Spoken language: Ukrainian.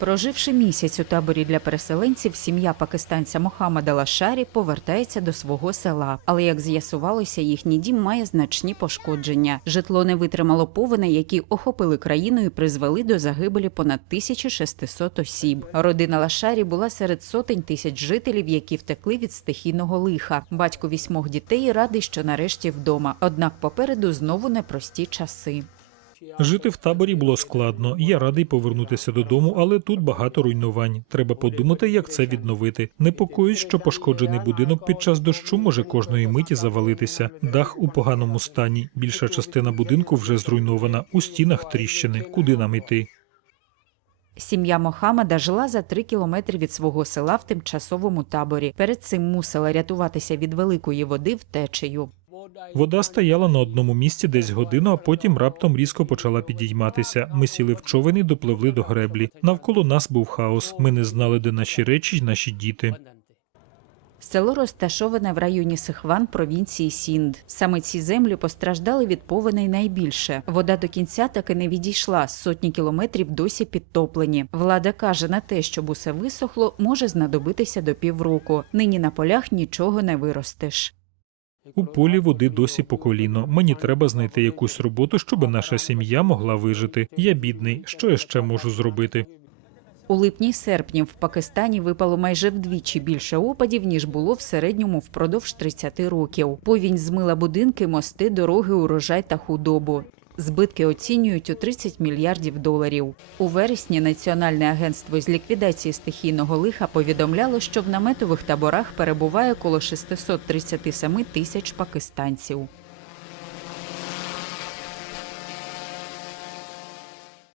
Проживши місяць у таборі для переселенців, сім'я пакистанця Мохаммада Лашарі повертається до свого села. Але як з'ясувалося, їхній дім має значні пошкодження. Житло не витримало повені, які охопили країну і призвели до загибелі понад 1600 осіб. Родина Лашарі була серед сотень тисяч жителів, які втекли від стихійного лиха. Батько вісьмох дітей радий, що нарешті вдома. Однак попереду знову непрості часи. Жити в таборі було складно. Я радий повернутися додому, але тут багато руйнувань. Треба подумати, як це відновити. Непокоїть, що пошкоджений будинок під час дощу може кожної миті завалитися. Дах у поганому стані. Більша частина будинку вже зруйнована. У стінах тріщини. Куди нам іти? Сім'я Мохаммада жила за три кілометри від свого села в тимчасовому таборі. Перед цим мусила рятуватися від великої води втечею. Вода стояла на одному місці десь годину, а потім раптом різко почала підійматися. Ми сіли в човен і допливли до греблі. Навколо нас був хаос. Ми не знали, де наші речі й наші діти. Село розташоване в районі Сихван провінції Сінд. Саме ці землі постраждали від повеней найбільше. Вода до кінця таки не відійшла. Сотні кілометрів досі підтоплені. Влада каже, на те, щоб усе висохло, може знадобитися до півроку. Нині на полях нічого не виростеш. У полі води досі по коліно. Мені треба знайти якусь роботу, щоб наша сім'я могла вижити. Я бідний. Що я ще можу зробити? У липні серпні в Пакистані випало майже вдвічі більше опадів, ніж було в середньому впродовж 30 років. Повінь змила будинки, мости, дороги, урожай та худобу. Збитки оцінюють у 30 мільярдів доларів. У вересні Національне агентство з ліквідації стихійного лиха повідомляло, що в наметових таборах перебуває коло 637 тисяч пакистанців.